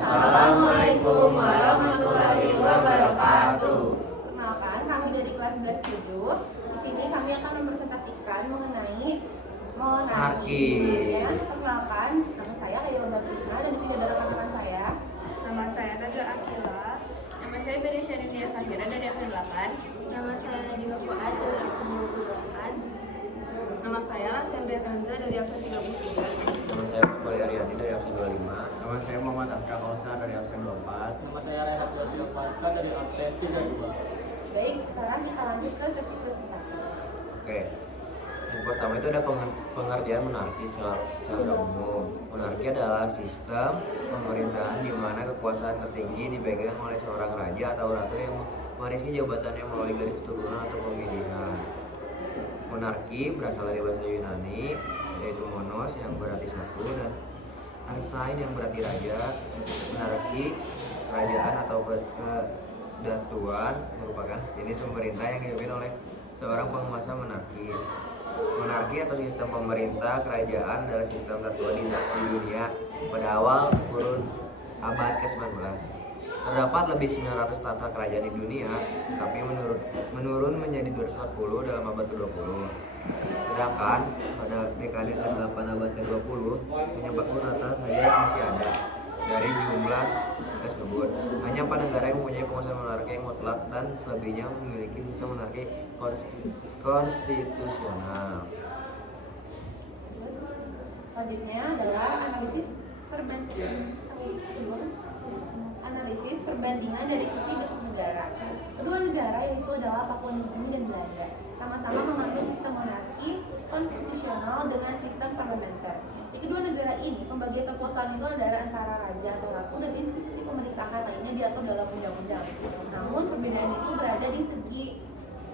Assalamualaikum warahmatullahi wabarakatuh. Perkenalkan, kami dari kelas 11-7. Di sini kami akan mempresentasikan mengenai monarki. Sebelumnya, perkenalkan, nama saya Kayla Trisna dan di sini ada rekan-rekan saya. Nama saya Najwa Akila. Nama saya Beri Syarifia Fahira dari absen 8. Nama saya Nadina Fuad dari absen 28. Nama saya Lasendra Franza dari absen 33. Nama saya Kembali Aryadi dari absen 25. Nama saya Muhammad Afka Kausa dari absen 24. Nama saya Rehat Josio Parka dari absen 32. Baik, sekarang kita lanjut ke sesi presentasi. Oke. Yang pertama itu ada pengertian monarki secara umum. Monarki adalah sistem pemerintahan di mana kekuasaan tertinggi dipegang oleh seorang raja atau ratu yang mewarisi jabatannya melalui garis keturunan atau pemilihan. Monarki berasal dari bahasa Yunani, yaitu monos yang berarti satu dan arsain yang berarti raja. Monarki, kerajaan atau kedatuan merupakan jenis pemerintah yang dipimpin oleh seorang penguasa monarki. Monarki atau sistem pemerintah kerajaan adalah sistem tertua di dunia pada awal kurun abad ke-19. Terdapat lebih 900 tata kerajaan di dunia, tapi menurun menjadi 240 dalam abad ke-20. Sedangkan pada dekade ke-8 abad ke-20, hanya 40 tata saja masih ada. Dari jumlah tersebut, hanya pada negara yang mempunyai penguasaan monarki yang mutlak dan selebihnya memiliki sistem monarki konstitusional. Selanjutnya adalah analisis perbandingan dari sisi bentuk negara. Kedua negara yaitu adalah Papua Nugini dan Belanda sama-sama memanggil sistem monarki konstitusional dengan sistem parlementer. Di kedua negara ini, pembagian kekuasaan itu adalah antara raja atau ratu dan institusi pemerintahan lainnya diatur dalam undang-undang. Namun perbedaan itu berada di segi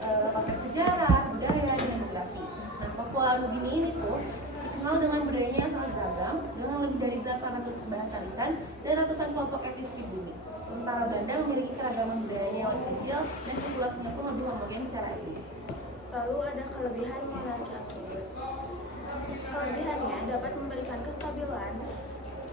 konteks sejarah, budaya, dan demografi. Nah, Papua Nugini ini tuh dikenal dengan budayanya yang sangat beragam, dengan lebih dari 800 bahasa lisan dan ratusan kelompok etnis pribumi. Sementara Belanda memiliki keragaman budayanya yang lebih kecil dan populasinya pun lebih homogen secara etnis. Lalu ada kelebihan monarki absolut. Kelebihannya dapat memberikan kestabilan,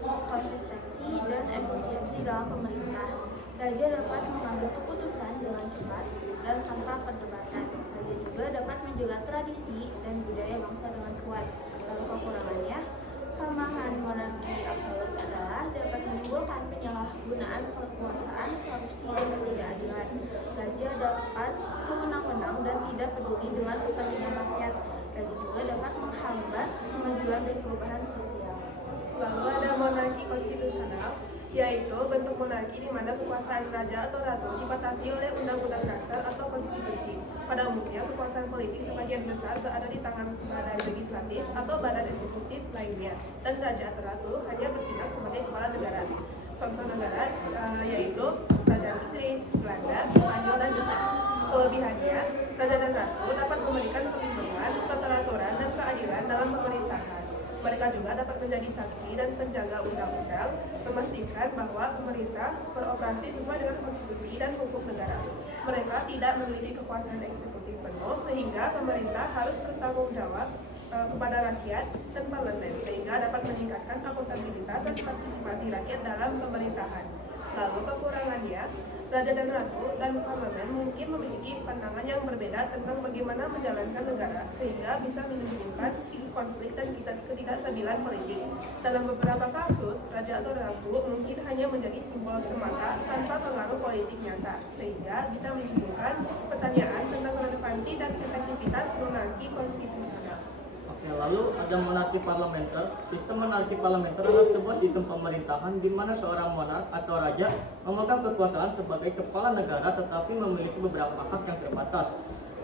konsistensi, dan efisiensi dalam pemerintah. Raja dapat mengambil keputusan dengan cepat dan tanpa perdebatan. Raja juga dapat menjaga tradisi dan budaya bangsa dengan kuat. Lalu kekurangannya, kelemahan monarki absolut adalah dapat menimbulkan penyalahgunaan kekuasaan, korupsi, dan ketidakadilan. Raja dapat sewenang-wenang dan tidak peduli dengan kepentingan rakyat. Raja juga dapat menghambat kemajuan dan perubahan sosial. Lalu ada monarki konstitusional, yaitu bentuk monarki di mana kekuasaan raja atau ratu dibatasi oleh undang-undang dasar atau konstitusi. Pada umumnya, kekuasaan politik sebagian besar berada di tangan badan legislatif atau badan eksekutif lainnya, dan raja atau ratu hanya bertindak sebagai kepala negara. Contoh negara yaitu Kerajaan Inggris, Belanda, Spanyol, dan Jepang. Kelebihannya, raja dan ratu dapat memberikan perlindungan, keteraturan, dan keadilan dalam pemerintahan. Mereka juga dapat menjadi saksi dan penjaga undang-undang, memastikan bahwa pemerintah beroperasi sesuai dengan konstitusi dan hukum negara. Mereka tidak memiliki kekuasaan eksekutif penuh, sehingga pemerintah harus bertanggung jawab kepada rakyat dan parlemen, sehingga dapat meningkatkan akuntabilitas dan partisipasi rakyat dalam pemerintahan. Lalu kekurangannya, raja dan ratu dan parlemen mungkin memiliki pandangan yang berbeda tentang bagaimana menjalankan negara, sehingga bisa menimbulkan konflik dan ketidakstabilan politik. Dalam beberapa kasus, raja atau ratu mungkin hanya menjadi simbol semata tanpa pengaruh politik nyata, sehingga bisa menimbulkan pertanyaan tentang relevansi dan efektivitas monarki konstitusional. Oke, lalu ada monarki parlementer. Sistem monarki parlementer adalah sebuah sistem pemerintahan di mana seorang monark atau raja memegang kekuasaan sebagai kepala negara tetapi memiliki beberapa hak yang terbatas.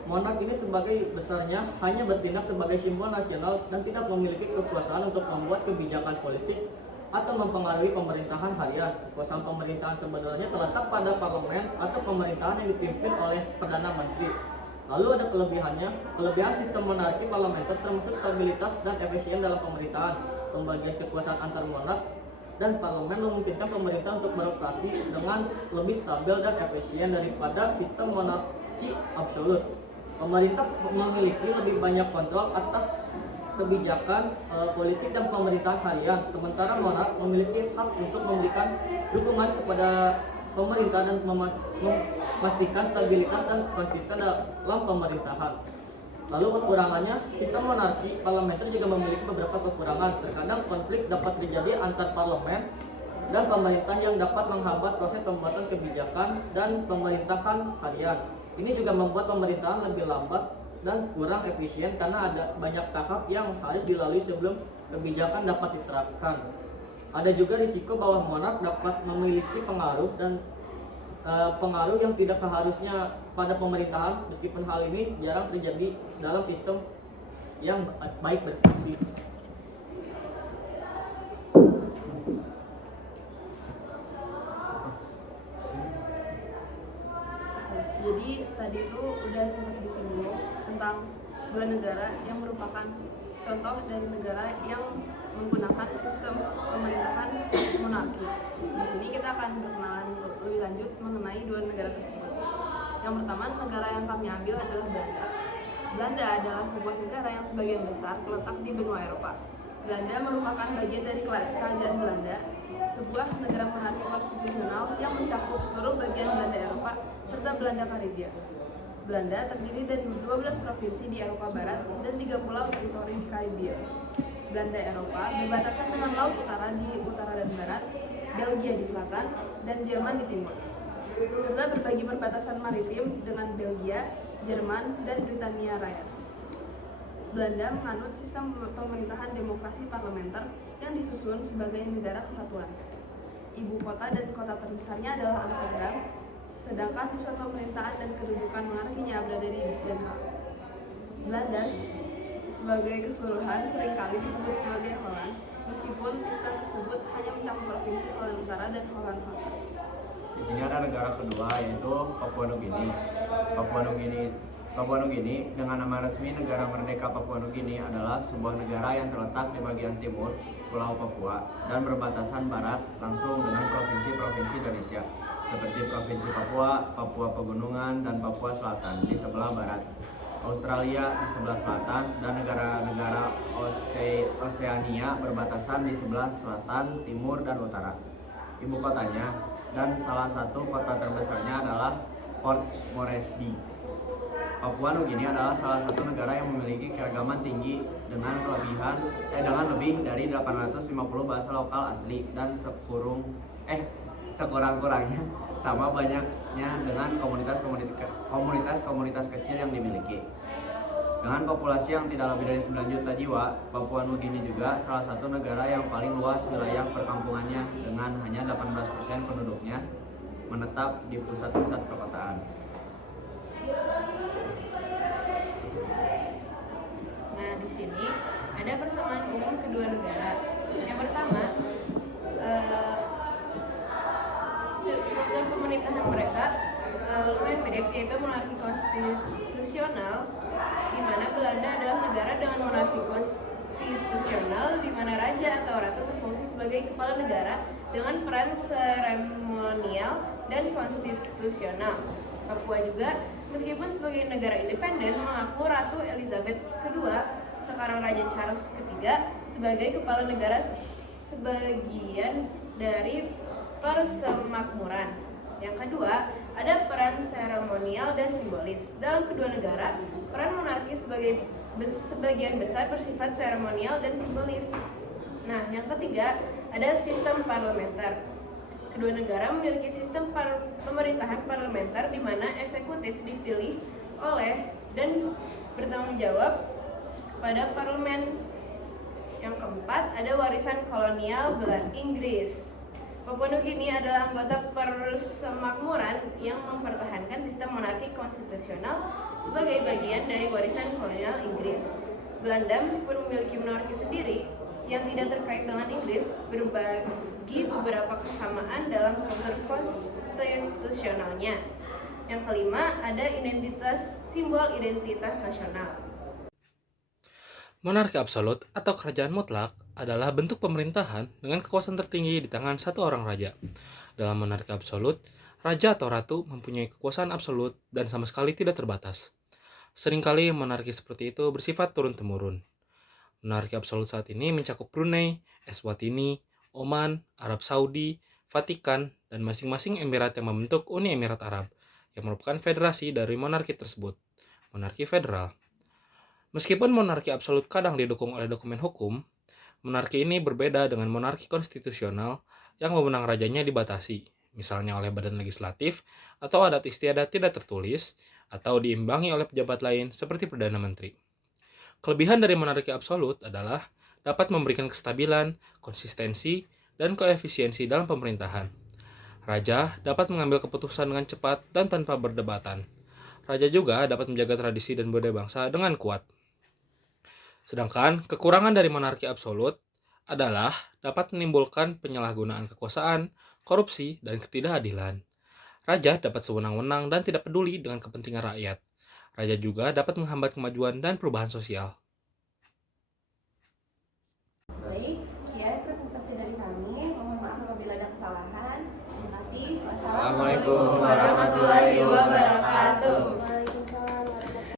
Monark ini sebagai besarnya hanya bertindak sebagai simbol nasional dan tidak memiliki kekuasaan untuk membuat kebijakan politik atau mempengaruhi pemerintahan harian. Kekuasaan pemerintahan sebenarnya terletak pada parlemen atau pemerintahan yang dipimpin oleh Perdana Menteri. Lalu ada kelebihannya. Kelebihan sistem monarki parlementer termasuk stabilitas dan efisien dalam pemerintahan. Pembagian kekuasaan antar monark dan parlemen memungkinkan pemerintah untuk beroperasi dengan lebih stabil dan efisien daripada sistem monarki absolut. Pemerintah memiliki lebih banyak kontrol atas kebijakan politik dan pemerintahan harian, sementara monark memiliki hak untuk memberikan dukungan kepada pemerintah dan memastikan stabilitas dan konsisten dalam pemerintahan. Lalu kekurangannya, sistem monarki parlementer juga memiliki beberapa kekurangan. Terkadang konflik dapat terjadi antar parlemen dan pemerintah yang dapat menghambat proses pembuatan kebijakan dan pemerintahan harian. Ini juga membuat pemerintahan lebih lambat dan kurang efisien karena ada banyak tahap yang harus dilalui sebelum kebijakan dapat diterapkan. Ada juga risiko bahwa monark dapat memiliki pengaruh pengaruh yang tidak seharusnya pada pemerintahan, meskipun hal ini jarang terjadi dalam sistem yang baik berfungsi. Jadi tadi itu udah sempat disinggung tentang dua negara yang merupakan contoh dari negara yang menggunakan sistem pemerintahan monarki. Di sini kita akan berkenalan lebih lanjut mengenai dua negara tersebut. Yang pertama, negara yang kami ambil adalah Belanda. Belanda adalah sebuah negara yang sebagian besar terletak di benua Eropa. Belanda merupakan bagian dari kerajaan Belanda, sebuah negara monarki konstitusional yang mencakup seluruh bagian Belanda Eropa serta Belanda Karibia. Belanda terdiri dari 12 provinsi di Eropa Barat dan 3 pulau teritori di Karibia. Belanda Eropa berbatasan dengan Laut Utara di utara dan barat, Belgia di selatan, dan Jerman di timur, serta berbagi perbatasan maritim dengan Belgia, Jerman, dan Britania Raya. Belanda menganut sistem pemerintahan demokrasi parlementer yang disusun sebagai negara kesatuan. Ibu kota dan kota terbesarnya adalah Amsterdam, sedangkan pusat pemerintahan dan kedudukan monarkinya berada di Den Haag. Belanda sebagai keseluruhan seringkali disebut sebagai Holland, meskipun istilah tersebut hanya mencakup provinsi Holland Utara dan Holland Selatan. Di sini ada negara kedua yaitu Papua Nugini. Papua Nugini dengan nama resmi Negara Merdeka Papua Nugini adalah sebuah negara yang terletak di bagian timur Pulau Papua dan berbatasan barat langsung dengan provinsi-provinsi Indonesia seperti Provinsi Papua, Papua Pegunungan, dan Papua Selatan di sebelah barat, Australia di sebelah selatan, dan negara-negara Oseania berbatasan di sebelah selatan, timur, dan utara. Ibu kotanya dan salah satu kota terbesarnya adalah Port Moresby. Papua Nugini adalah salah satu negara yang memiliki keragaman tinggi dengan lebih dari 850 bahasa lokal asli dan sekurang-kurangnya sama banyaknya dengan komunitas kecil yang dimiliki. Dengan populasi yang tidak lebih dari 9 juta jiwa, Papua Nugini juga salah satu negara yang paling luas wilayah perkampungannya dengan hanya 18% penduduknya menetap di pusat-pusat perkotaan. Nah, di sini ada persamaan umum kedua negara. Yang pertama, struktur pemerintahan mereka lumayan mirip, yaitu monarki konstitusional, di mana Belanda adalah negara dengan monarki konstitusional, di mana raja atau ratu berfungsi sebagai kepala negara dengan peran seremonial dan konstitusional. Papua juga, meskipun sebagai negara independen, mengaku Ratu Elizabeth II, sekarang Raja Charles III, sebagai kepala negara sebagian dari persemakmuran. Yang kedua, ada peran seremonial dan simbolis. Dalam kedua negara, peran monarki sebagian besar bersifat seremonial dan simbolis. Nah, yang ketiga, ada sistem parlementer. Kedua negara memiliki sistem pemerintahan parlementer di mana eksekutif dipilih oleh dan bertanggung jawab kepada parlemen. Yang keempat, ada warisan kolonial Inggris. Papua Nugini adalah anggota persemakmuran yang mempertahankan sistem monarki konstitusional sebagai bagian dari warisan kolonial Inggris. Belanda, meskipun memiliki monarki sendiri yang tidak terkait dengan Inggris, berbagi beberapa kesamaan dalam struktur konstitusionalnya. Yang kelima, ada simbol identitas nasional. Monarki absolut atau kerajaan mutlak adalah bentuk pemerintahan dengan kekuasaan tertinggi di tangan satu orang raja. Dalam monarki absolut, raja atau ratu mempunyai kekuasaan absolut dan sama sekali tidak terbatas. Seringkali monarki seperti itu bersifat turun-temurun. Monarki absolut saat ini mencakup Brunei, Eswatini, Oman, Arab Saudi, Vatikan, dan masing-masing emirat yang membentuk Uni Emirat Arab, yang merupakan federasi dari monarki tersebut, monarki federal. Meskipun monarki absolut kadang didukung oleh dokumen hukum, monarki ini berbeda dengan monarki konstitusional yang wewenang rajanya dibatasi, misalnya oleh badan legislatif atau adat istiadat tidak tertulis, atau diimbangi oleh pejabat lain seperti Perdana Menteri. Kelebihan dari monarki absolut adalah dapat memberikan kestabilan, konsistensi, dan koefisiensi dalam pemerintahan. Raja dapat mengambil keputusan dengan cepat dan tanpa berdebatan. Raja juga dapat menjaga tradisi dan budaya bangsa dengan kuat. Sedangkan kekurangan dari monarki absolut adalah dapat menimbulkan penyalahgunaan kekuasaan, korupsi, dan ketidakadilan. Raja dapat sewenang-wenang dan tidak peduli dengan kepentingan rakyat. Raja juga dapat menghambat kemajuan dan perubahan sosial. Baik, sekian presentasi dari kami. Mohon maaf apabila ada kesalahan. Terima kasih. Assalamualaikum warahmatullahi wabarakatuh.